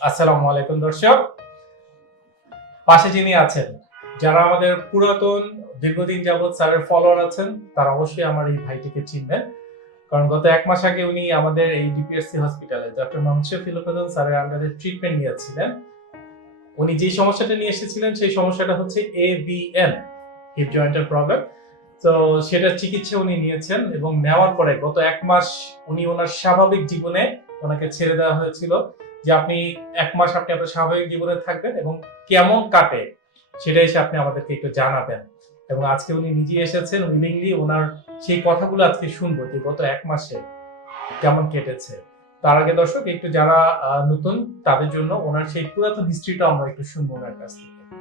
আসসালামু আলাইকুম দর্শক। পাশে যিনি আছেন, যারা আমাদের পুরাতন, দীর্ঘদিন যাবৎ স্যারের ফলোয়ার আছেন, তারা অবশ্যই আমার এই ভাইটিকে চিনবেন। কারণ গত এক মাস আগে উনি আমাদের এই ডিপিএসসি হসপিটালে ডক্টর মোহাম্মদ প্রধান স্যারের আন্ডারে ট্রিটমেন্ট নিয়েছিলেন। উনি যে সমস্যাটা নিয়ে এসেছিলেন, সেই সমস্যাটা হচ্ছে এ বি এন হিপ জয়েন্টের প্রবলেম তো সেটার চিকিৎসা উনি নিয়েছেন এবং নেওয়ার পরে গত এক মাস উনি ওনার স্বাভাবিক জীবনে ওনাকে ছেড়ে দেওয়া হয়েছিল। যে আপনি এক মাস আপনি আপনার স্বাভাবিক জীবনে থাকবেন এবং কেমন কাটে সেটা এসে আপনি আমাদেরকে একটু জানাবেন। এবং আজকে উনি নিজে এসেছেন উইলিংলি ওনার সেই কথাগুলো আজকে শুনব যে গত এক মাসে কেমন কেটেছে। তার আগে দর্শক একটু যারা নতুন তাদের জন্য ওনার সেই পুরাতন হিস্ট্রিটা আমরা একটু শুনব ওনার কাছ থেকে।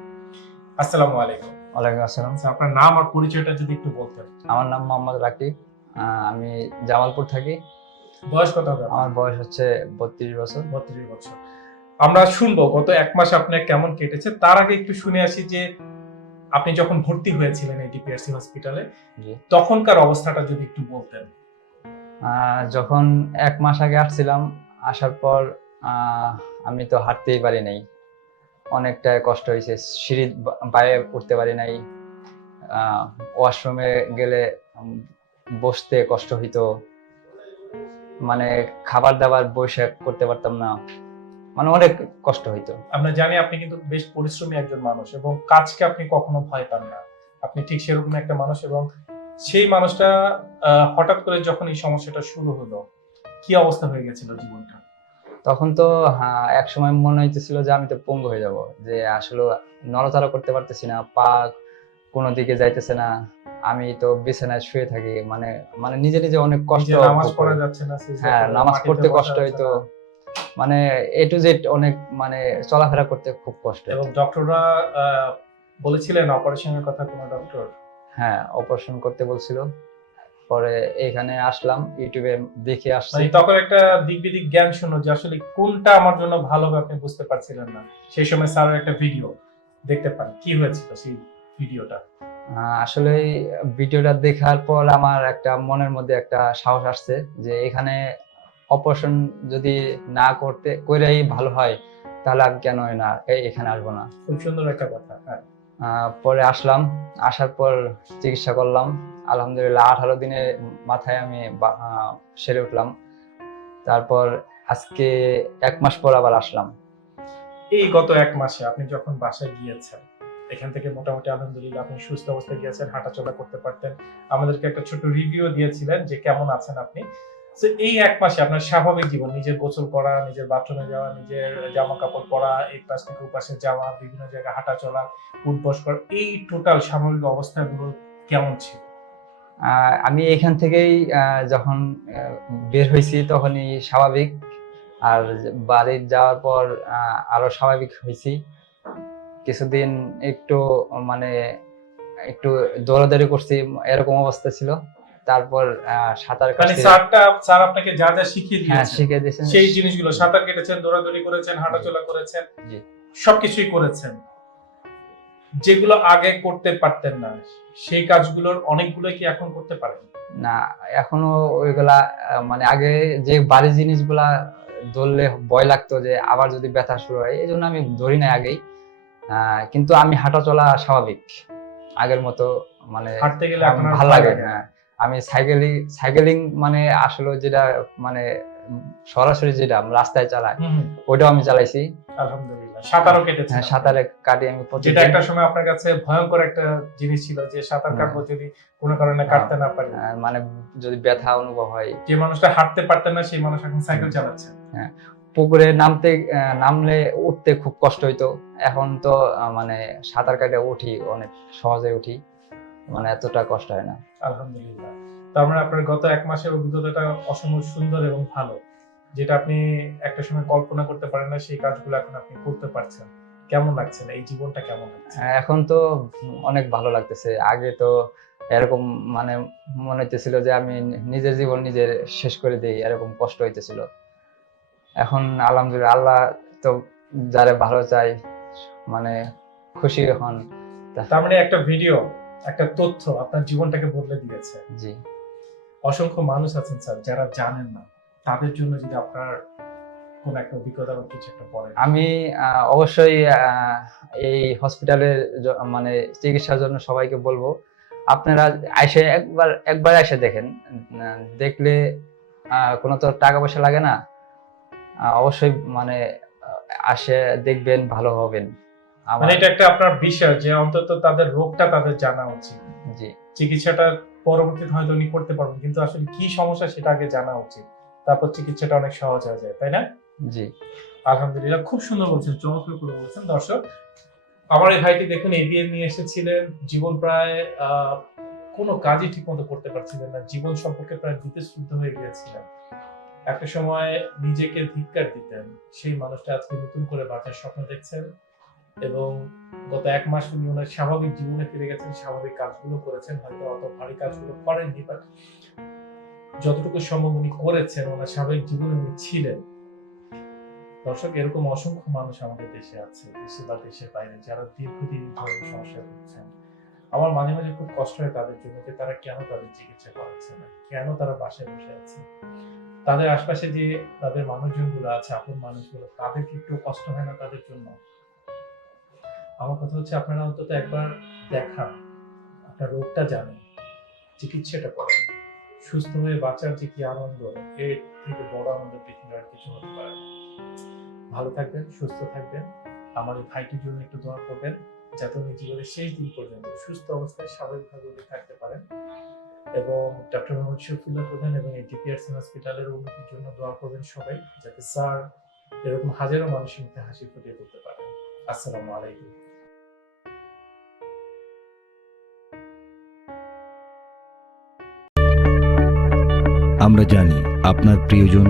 আসসালামু আলাইকুম। ওয়ালাইকুম আসসালাম। আচ্ছা, আপনার নাম আর পরিচয়টা যদি একটু বলতেন। আমার নাম মোহাম্মদ রাকিব আহ, আমি জামালপুর থাকি। বয়স কত হবে আমার বয়স হচ্ছে বত্রিশ বছর। বত্রিশ বছর। আমরা শুনব গত এক মাস আপনার কেমন কেটেছে। তার আগে একটু শুনে আসি যে আপনি যখন ভর্তি হয়েছিলেন এই ডিপিআরসি হসপিটালে। তখনকার অবস্থাটা যদি একটু বলতেন। যখন এক মাস আগে আসছিলাম আসার পর আহ, আমি তো হাঁটতেই পারি নাই। অনেকটা কষ্ট হয়েছে সিঁড়ি বাইরে উঠতে পারি নাই। ওয়াশরুমে গেলে বসতে কষ্ট হইতো। মানে খাবার দাবার বসে করতে পারতাম না। মানে অনেক কষ্ট হইতো। আমরা জানি আপনি কিন্তু বেশ পরিশ্রমী একজন মানুষ এবং কাজকে আপনি কখনো ভয় পান না। আপনি ঠিক সেরকম একটা মানুষ এবং সেই মানুষটা হঠাৎ করে যখন এই সমস্যাটা শুরু হলো কি অবস্থা হয়ে গেছিল জীবনটা? তখন তো হ্যাঁ, এক সময় মনে হইতেছিল যে আমি তো পঙ্গু হয়ে যাব যে আসলে নড়াচড়া করতে পারতেছি না পা কোনো দিকে যাইতেছে না। আমি তো বিছানায় শুয়ে থাকি মানে মানে নিজে নিজে অনেক কষ্ট নামাজ পড়া যাচ্ছে না হ্যাঁ নামাজ পড়তে কষ্ট হইতো। মানে এ টু জেড অনেক মানে চলাফেরা করতে খুব কষ্ট এবং ডক্টররা বলেছিলেন অপারেশনের কথা কোনো ডক্টর? হ্যাঁ অপারেশন করতে বলছিল। পরে এখানে আসলাম ইউটিউবে দেখে আসছি। মানে তখন একটা দিক বিদিক জ্ঞান শুনো যে আসলে কোনটা আমার জন্য ভালো হবে আপনি বুঝতে পারছিলেন না। সেই সময় স্যারের একটা ভিডিও দেখতে পান। কি হয়েছিল সেই ভিডিওটা? আসলে ভিডিওটা দেখার পর আমার একটা মনের মধ্যে একটা সাহস আসছে যে এখানে অপারেশন যদি না করতে করেই ভালো হয় তাহলে আমি কেন না এখানে আসব না। খুব সুন্দর একটা কথা হ্যাঁ। পরে আসলাম আসার পর চিকিৎসা করলাম। আলহামদুলিল্লাহ আঠারো দিনের মাথায় আমি সেরে উঠলাম। তারপর আজকে এক মাস পর আবার আসলাম। এই গত এক মাসে আপনি যখন বাসায় গিয়েছেন এখান থেকে মোটামুটি আলহামদুলিল্লাহ আপনি সুস্থ অবস্থায় গিয়েছেন, হাঁটাচলা করতে পারতেন। আমাদেরকে একটা ছোট রিভিউ দিয়েছিলেন যে কেমন আছেন আপনি। তো এই এক মাসে আপনার স্বাভাবিক জীবন, নিজের গোসল করা, নিজের বাথরুমে যাওয়া, নিজের জামা কাপড় পরা, এই পাশ থেকে ওপাশে যাওয়া, বিভিন্ন জায়গায় হাঁটা চলা উঠবস করা, এই টোটাল সামগ্রিক অবস্থাগুলো কেমন ছিল? আমি এখান থেকেই যখন বের হয়েছি তখনই স্বাভাবিক। আর বাড়ি যাওয়ার পর আরও স্বাভাবিক হয়েছি। কিছুদিন একটু মানে একটু দৌড়াদৌড়ি করছি এরকম অবস্থা ছিল। তারপর সাঁতার মানে স্যারটা স্যার আপনাকে যা যা শিখিয়ে হ্যাঁ দিয়েছেন শিখে দিয়েছেন। সেই জিনিসগুলো সাঁতার কেটেছেন দৌড়াদৌড়ি করেছেন হাঁটাচলা করেছেন জি। সবকিছুই করেছেন। যেগুলো আগে করতে পারতেন না সেই কাজগুলোর অনেকগুলো কি এখন করতে পারেন? না এখনও ওইগুলা মানে আগে যে বাড়ি জিনিসগুলা ধরলে ভয় লাগতো যে আবার যদি ব্যথা শুরু হয় এই জন্য আমি ধরি না আগেই। কিন্তু আমি হাঁটা চলা স্বাভাবিক। আগের মতো মানে হাঁটতে গেলে ভালো লাগে না। হ্যাঁ আমি সাইকেলিং সাইকেলিং মানে আসলে যেটা মানে সরাসরি যেটা রাস্তায় চালাই ওইটাও আমি চালাইছি। আলহামদুলিল্লাহ। সাঁতারও হ্যাঁ সাঁতারে কাটি আমি যেটা একটা সময় আপনার কাছে ভয়ঙ্কর একটা জিনিস ছিল যে সাঁতার। কাটবো যদি কোনো কারণে কাটতে না পারি। মানে যদি ব্যথা অনুভব হয়। যে মানুষটা হাঁটতে পারতেন না সেই মানুষ এখন সাইকেল চালাচ্ছে। পুকুরে নামতে নামলে উঠতে খুব কষ্ট হইতো। এখন তো মানে সাঁতার কাটে উঠি অনেক সহজে উঠি। মানে এতটা কষ্ট হয় না। আলহামদুলিল্লাহ। মানে আপনার গত এক মাসের অভিজ্ঞতাটা অসম্ভব সুন্দর এবং ভালো। যেটা আপনি একটা সময় কল্পনা করতে পারেন না সেই কাজগুলো এখন আপনি করতে পারছেন। কেমন লাগছে এই জীবনটা কেমন লাগছে? এখন তো অনেক ভালো লাগতেছে। আগে তো এরকম মানে মনে হইতেছিল যে আমি নিজের জীবন নিজের শেষ করে দিই এরকম কষ্ট হইতেছিল। এখন আলহামদুলিল্লাহ আল্লাহ তো যারা ভালো চাই মানে খুশি হন। তার মানে একটা ভিডিও একটা তথ্য আপনার জীবনটাকে বদলে দিয়েছে। জি। অসংখ্য মানুষ আছেন স্যার যারা জানেন না। তাদের জন্য যদি আপনার কোন একটা অভিজ্ঞতা বা কিছু একটা পরে আমি অবশ্যই এই হসপিটালের মানে চিকিৎসার জন্য সবাইকে বলব আপনারা এসে একবার একবার এসে দেখেন। দেখলে আহ, কোনো তো টাকা পয়সা লাগে না। অবশ্যই মানে আসে দেখবেন ভালো হবেন। মানে এটা একটা আপনার বিষয় যে অন্তত তাদের রোগটা তাদের জানা উচিত। জি। চিকিৎসাটা পরবর্তীতে হয়তো উনি করতে পারবেন কিন্তু আসলে কি সমস্যা সেটা আগে জানা উচিত। তারপর চিকিৎসাটা অনেক সহজ হয়ে যায় তাই না? জি। আলহামদুলিল্লাহ খুব সুন্দর বলছেন চমৎকার করে বলছেন। দর্শক আমার এই ভাইটি দেখুন এবিএম নিয়ে এসেছিলেন জীবন প্রায় আহ, কোনো কাজই ঠিক মতো করতে পারছিলেন না। জীবন সম্পর্কে প্রায় বিতশ্রুদ্ধ হয়ে গিয়েছিলেন। একটা সময় নিজেকে ধিক্কার দিতেন। সেই মানুষটা আজকে নতুন করে বাঁচার স্বপ্ন দেখছেন এবং গত এক মাস উনি ওনার স্বাভাবিক জীবনে ফিরে গেছেন, স্বাভাবিক কাজগুলো করেছেন, হয়তো অত ভারী কাজগুলো করেননি বাট যতটুকু সম্ভব উনি করেছেন, ওনার স্বাভাবিক জীবনে উনি ছিলেন। দর্শক, এরকম অসংখ্য মানুষ আমাদের দেশে আছে, দেশে বা দেশের বাইরে, যারা দীর্ঘদিন ধরে সমস্যায় ভুগছেন। আমার মাঝে মাঝে খুব কষ্ট হয় তাদের জন্য যে তারা কেন তাদের চিকিৎসা করাচ্ছে না? কেন তারা বাসায় বসে আছে? তাদের আশপাশে যে তাদের মানুষজনগুলো আছে, আপন মানুষগুলো তাদের কি একটু কষ্ট হয় না তাদের জন্য? আমার কথা হচ্ছে আপনারা অন্তত একবার দেখান, আপনার রোগটা জানেন, চিকিৎসাটা করেন। সুস্থ হয়ে বাঁচার যে কি আনন্দ এর থেকে বড় আনন্দ পৃথিবীর আর কিছু হতে পারে ভালো থাকবেন, সুস্থ থাকবেন। আমার এই ভাইটির জন্য একটু দোয়া করবেন। যাতে উনি জীবনের শেষ দিন পর্যন্ত সুস্থ অবস্থায় স্বাভাবিকভাবে উনি থাকতে পারেন। এবং ডক্টর মোহাম্মদ শফিউল্লাহ প্রধান এবং এই ডিপিআরসি হসপিটালের উন্নতির জন্য দোয়া করবেন সবাই, যাতে স্যার এরকম হাজারো মানুষের মুখে হাসি ফুটিয়ে তুলতে পারেন আসসালামু আলাইকুম। আমরা জানি আপনার প্রিয়জন